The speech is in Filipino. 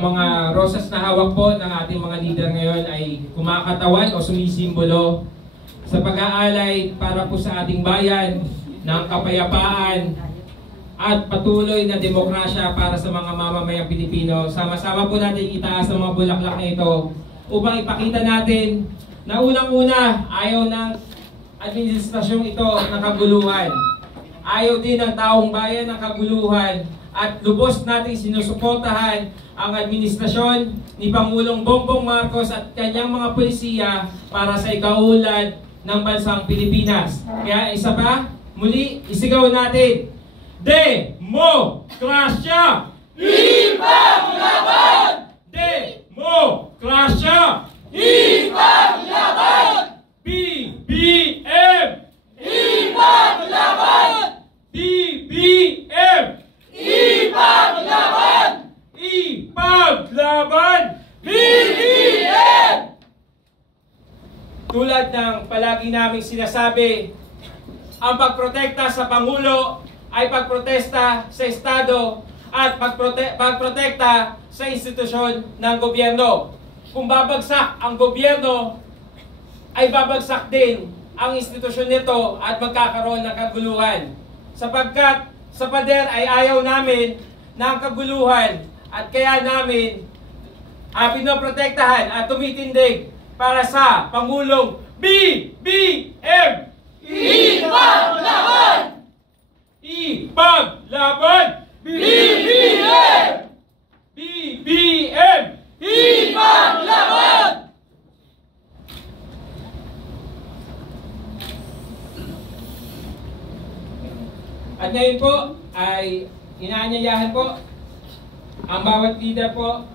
Ang mga rosas na hawak po ng ating mga leader ngayon ay kumakatawan o sumisimbolo sa pag-aalay para po sa ating bayan ng kapayapaan at patuloy na demokrasya para sa mga mamamayang Pilipino. Sama-sama po natin itaas ang mga bulaklak na ito upang ipakita natin na unang-una ayaw ng administrasyong ito ng kaguluhan. Ayaw din ng taong bayan ng kaguluhan at lubos natin sinusuportahan ang administrasyon ni Pangulong Bongbong Marcos at kanyang mga pulisya para sa ikaunlad ng bansang Pilipinas. Kaya isa pa, muli isigaw natin, Demokrasya! Ipaglaban! Demokrasya! Ipaglaban! BBM! Ipaglaban! BBM! Ipaglaban! Ipaglaban! BBM! Tulad ng palagi naming sinasabi, ang pagprotekta sa Pangulo ay pagprotesta sa Estado at pagprotekta sa institusyon ng gobyerno. Kung babagsak ang gobyerno, ay babagsak din ang institusyon nito at magkakaroon ng kaguluhan. Sapagkat sa pader ay ayaw namin ng kaguluhan at kaya namin pinoprotektahan at tumitindig para sa Pangulong BBM! Ipaglaban! Ipaglaban! BBM! BBM! Ipaglaban! At ngayon po ay inaanyayahan po ang bawat leader po